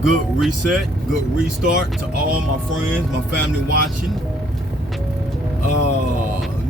Good reset, good restart to all my friends, my family watching.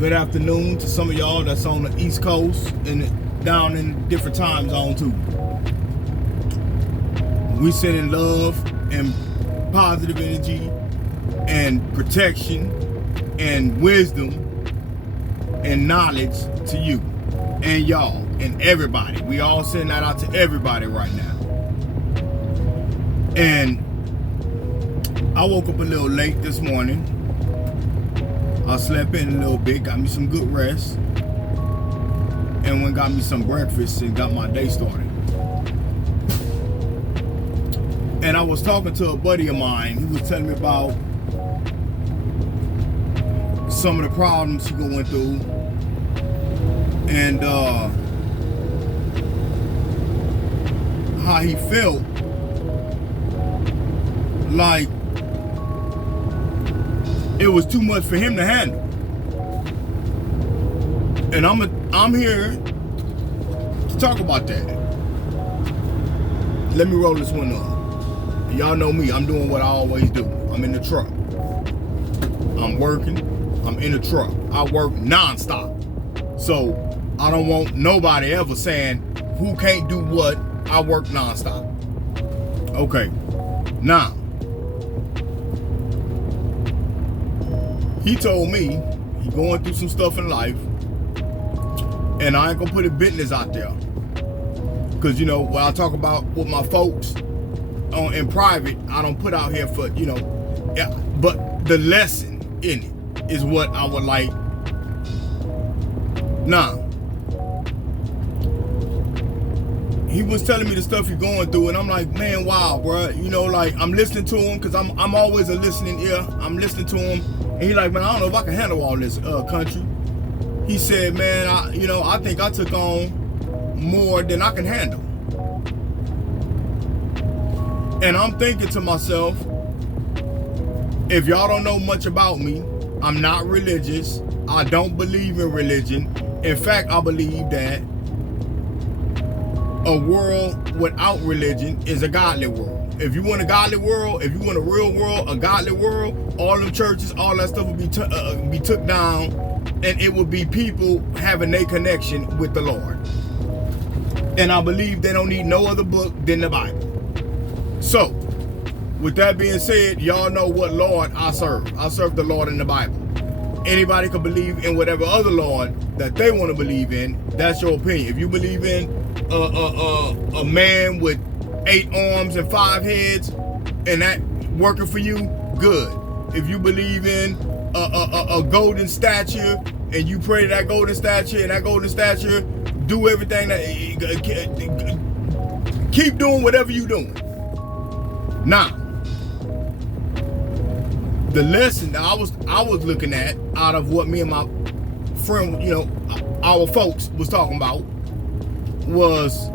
Good afternoon to some of y'all that's on the East Coast and down in different time zone too. We sending love and positive energy and protection and wisdom and knowledge to you and y'all and everybody. We all sending that out to everybody right now. And I woke up a little late this morning. I slept in a little bit, got me some good rest, and went got me some breakfast and got my day started. And I was talking to a buddy of mine. He was telling me about some of the problems he going through, and how he felt like it was too much for him to handle. And I'm here to talk about that. Let me roll this one up. Y'all know me, I'm doing what I always do. I'm in the truck. I'm working, I'm in the truck. I work nonstop. So I don't want nobody ever saying who can't do what. I work nonstop. Okay, now, he told me he going through some stuff in life, and I ain't gonna put his business out there, cause you know when I talk about with my folks in private, I don't put out here for yeah. But the lesson in it is what I would like. Now, he was telling me the stuff he's going through, and I'm like, man, wow, bro. Like I'm listening to him, cause I'm always a listening ear. I'm listening to him. And he like, man, I don't know if I can handle all this country. He said, man, I think I took on more than I can handle. And I'm thinking to myself, if y'all don't know much about me, I'm not religious. I don't believe in religion. In fact, I believe that a world without religion is a godly world. If you want a godly world, if you want a real world, a godly world, all the churches, all that stuff will be took down, and it will be people having a connection with the Lord. And I believe they don't need no other book than the Bible. So, with that being said, y'all know what Lord I serve. I serve the Lord in the Bible. Anybody can believe in whatever other Lord that they want to believe in. That's your opinion. If you believe in a man with 8 arms and 5 heads, and that working for you, good. If you believe in a golden statue, and you pray to that golden statue, and that golden statue do everything that keep doing whatever you doing. Now, the lesson that I was looking at out of what me and my friend, our folks was talking about was,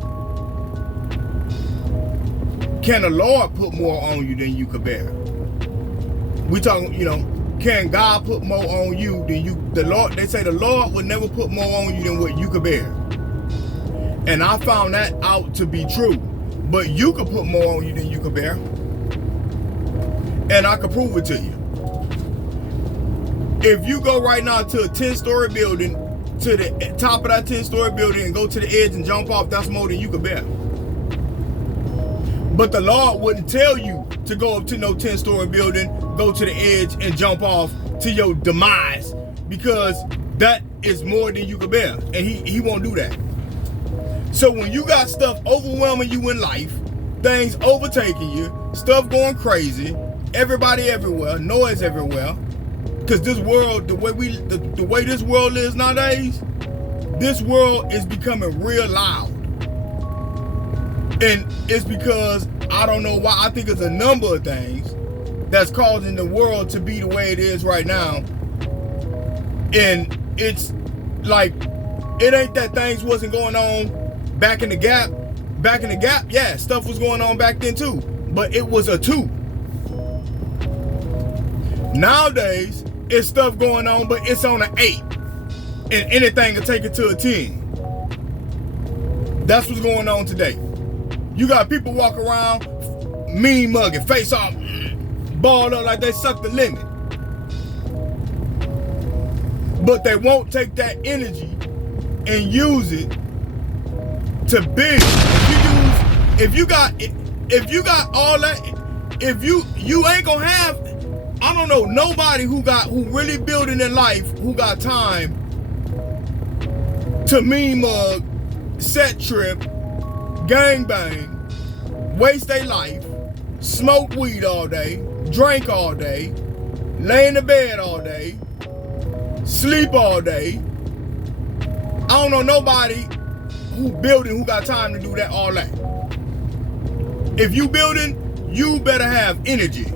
can the Lord put more on you than you could bear? We talking, can God put more on you than you? The Lord, they say the Lord would never put more on you than what you could bear. And I found that out to be true. But you could put more on you than you could bear. And I could prove it to you. If you go right now to a 10-story building, to the top of that 10-story building and go to the edge and jump off, that's more than you could bear. But the Lord wouldn't tell you to go up to no 10-story building, go to the edge and jump off to your demise, because that is more than you could bear. And he won't do that. So when you got stuff overwhelming you in life, things overtaking you, stuff going crazy, everybody everywhere, noise everywhere, because this world, the way this world is nowadays, this world is becoming real loud. And it's because, I don't know why, I think it's a number of things that's causing the world to be the way it is right now. And it's like, it ain't that things wasn't going on back in the gap. Back in the gap, yeah, stuff was going on back then too. But it was a 2. Nowadays, it's stuff going on, but it's on an 8. And anything can take it to a 10. That's what's going on today. You got people walk around mean mugging, face off, balled up like they sucked the lemon. But they won't take that energy and use it to build. If you got all that, if you ain't gonna have, I don't know nobody who really building their life, who got time to mean mug, set trip, gangbang, waste their life, smoke weed all day, drink all day, lay in the bed all day, sleep all day. I don't know nobody who building who got time to do that all that. If you building, you better have energy.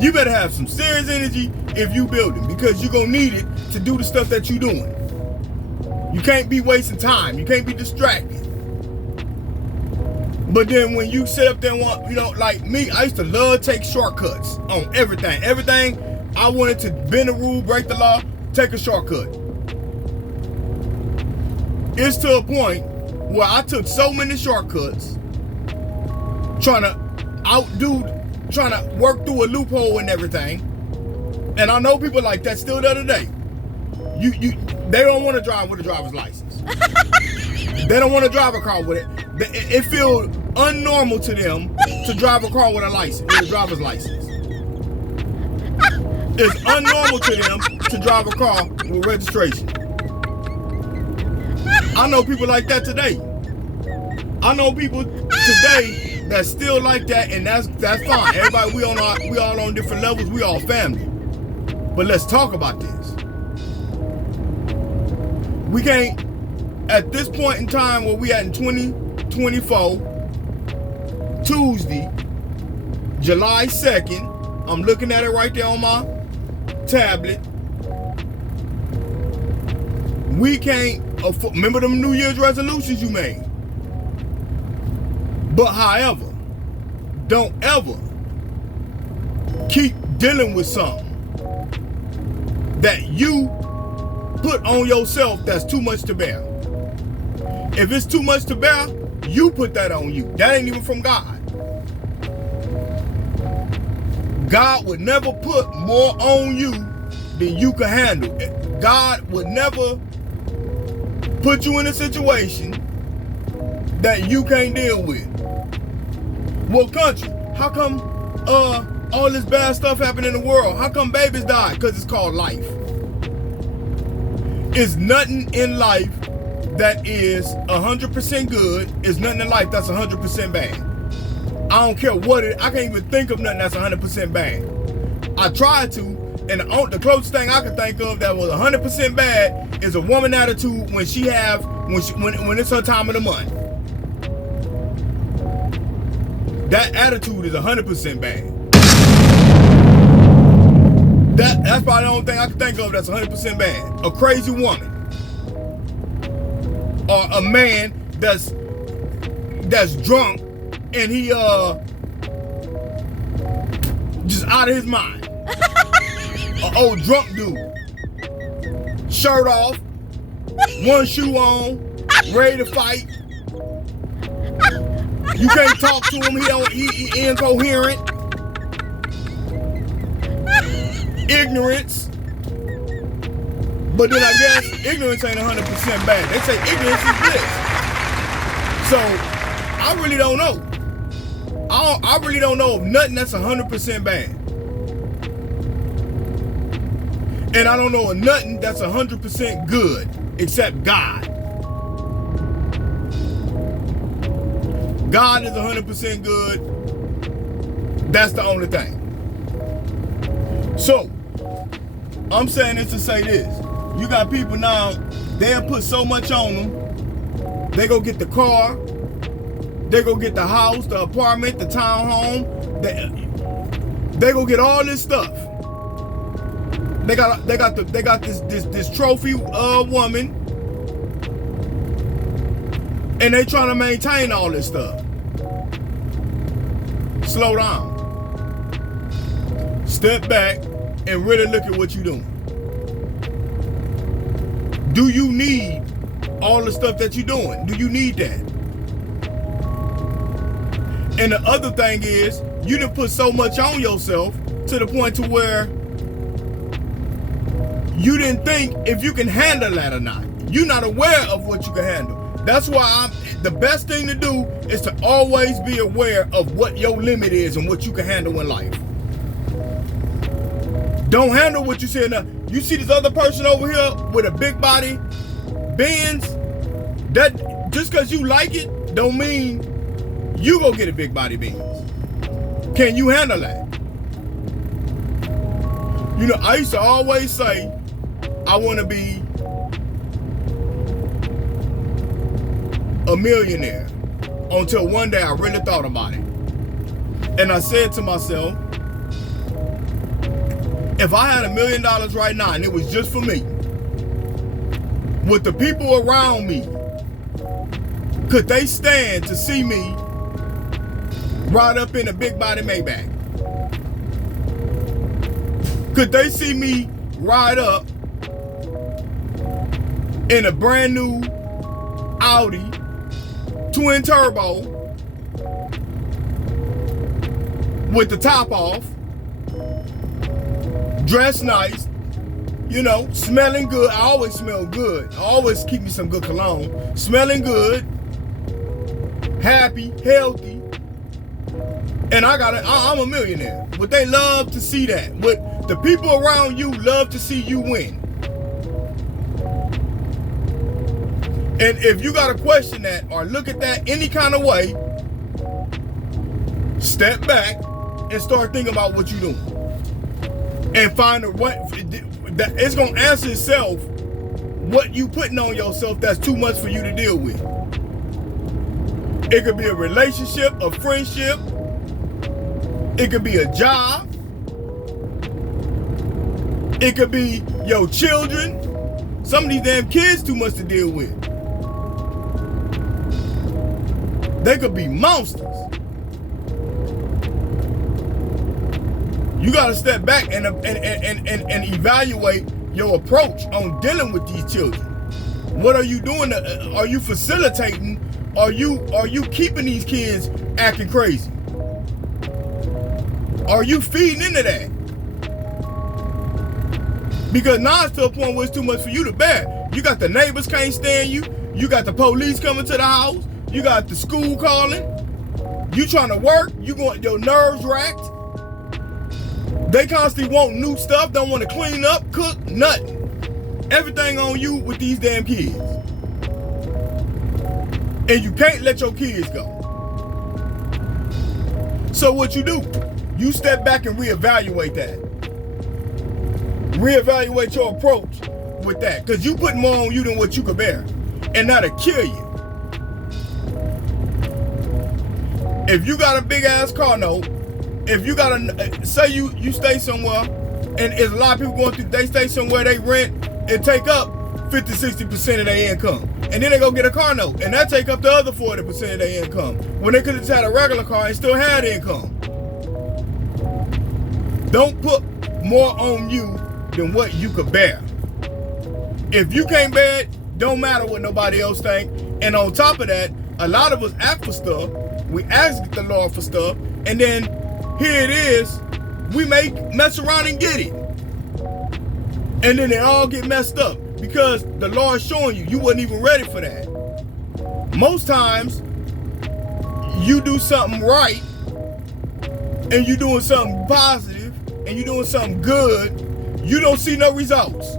You better have some serious energy if you building, because you're gonna need it to do the stuff that you doing. You can't be wasting time. You can't be distracted. But then when you sit up there and want, like me, I used to love to take shortcuts on everything. Everything I wanted to bend the rule, break the law, take a shortcut. It's to a point where I took so many shortcuts, trying to work through a loophole and everything. And I know people like that still the other day. They don't want to drive with a driver's license. They don't want to drive a car with it. It feels unnormal to them to drive a car with a driver's license. It's unnormal to them to drive a car with registration. I know people like that today. I know people today that's still like that, and that's fine. Everybody, we all on different levels. We all family. But let's talk about this. We can't, at this point in time where we at in 2024, Tuesday, July 2nd, I'm looking at it right there on my tablet. We can't afford, remember them New Year's resolutions you made. But however, don't ever keep dealing with something that you put on yourself that's too much to bear. If it's too much to bear, you put that on you. That ain't even from God. God would never put more on you than you can handle. God would never put you in a situation that you can't deal with. Well, country, how come all this bad stuff happened in the world? How come babies die? Because it's called life. It's nothing in life that is 100% good. It's nothing in life that's 100% bad. I don't care what it is. I can't even think of nothing that's 100% bad. I tried to, and the closest thing I could think of that was 100% bad is a woman attitude when it's her time of the month. That attitude is 100% bad. That's probably the only thing I can think of that's 100% bad. A crazy woman. Or a man that's drunk and he just out of his mind. An old drunk dude. Shirt off, one shoe on, ready to fight. You can't talk to him, he incoherent. Ignorance. But then I guess ignorance ain't 100% bad. They say ignorance is bliss. So I really don't know. I really don't know of nothing that's 100% bad. And I don't know of nothing that's 100% good except God. God is 100% good. That's the only thing. So, I'm saying this to say this. You got people now, they'll put so much on them. They go get the car. They go get the house, the apartment, the townhome. They go get all this stuff. They got this trophy woman. And they trying to maintain all this stuff. Slow down. Step back and really look at what you're doing. Do you need all the stuff that you're doing? Do you need that? And the other thing is, you done put so much on yourself to the point to where you didn't think if you can handle that or not. You're not aware of what you can handle. That's why the best thing to do is to always be aware of what your limit is and what you can handle in life. Don't handle what you see enough. You see this other person over here with a big body Benz, that just because you like it don't mean you go get a big body Benz. Can you handle that? You know, I used to always say I want to be a millionaire until one day I really thought about it. And I said to myself, if I had $1 million right now and it was just for me, with the people around me, could they stand to see me ride up in a big body Maybach? Could they see me ride up in a brand new Audi twin turbo with the top off, dressed nice, you know, smelling good? I always smell good. I always keep me some good cologne. Smelling good, happy, healthy, and I'm a millionaire. Would they love to see that? Would the people around you love to see you win? And if you got to question that or look at that any kind of way, step back and start thinking about what you're doing. And find a way that it's going to answer itself what you putting on yourself that's too much for you to deal with. It could be a relationship, a friendship. It could be a job. It could be your children. Some of these damn kids too much to deal with. They could be monsters. You got to step back and evaluate your approach on dealing with these children. What are you doing? Are you facilitating? Are you keeping these kids acting crazy? Are you feeding into that? Because now it's to a point where it's too much for you to bear. You got the neighbors can't stand you. You got the police coming to the house. You got the school calling. You trying to work. You going your nerves racked. They constantly want new stuff, don't want to clean up, cook, nothing. Everything on you with these damn kids. And you can't let your kids go. So what you do? You step back and reevaluate that. Reevaluate your approach with that. Because you put more on you than what you could bear. And that'll kill you. If you got a big ass car note, if you got say you stay somewhere, and there's a lot of people going through, they stay somewhere, they rent and take up 50-60% of their income. And then they go get a car note, and that take up the other 40% of their income. When they could have had a regular car and still had income. Don't put more on you than what you could bear. If you can't bear it, don't matter what nobody else think. And on top of that, a lot of us ask for stuff. We ask the Lord for stuff, and then here it is, we may mess around and get it. And then they all get messed up because the Lord's showing you wasn't even ready for that. Most times, you do something right and you doing something positive and you doing something good, you don't see no results.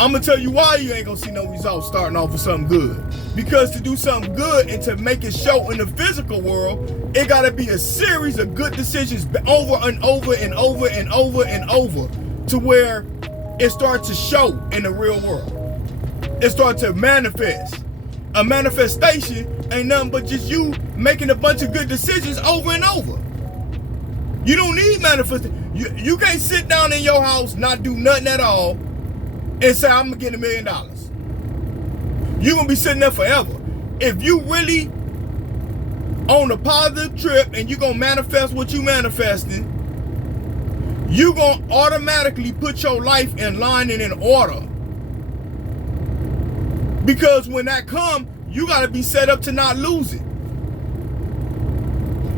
I'm going to tell you why you ain't going to see no results starting off with something good. Because to do something good and to make it show in the physical world, it got to be a series of good decisions over and over and over and over and over to where it starts to show in the real world. It starts to manifest. A manifestation ain't nothing but just you making a bunch of good decisions over and over. You don't need manifestation. You can't sit down in your house, not do nothing at all, and say, I'm going to get $1 million. You're going to be sitting there forever. If you really on a positive trip and you're going to manifest what you manifesting, you're going to automatically put your life in line and in order. Because when that comes, you got to be set up to not lose it.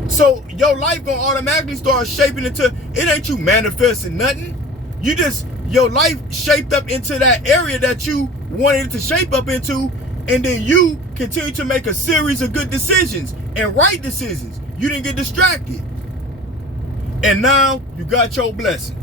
So your life gonna automatically start shaping into, it ain't you manifesting nothing. You just, your life shaped up into that area that you wanted it to shape up into, and then you continue to make a series of good decisions and right decisions. You didn't get distracted. And now you got your blessing.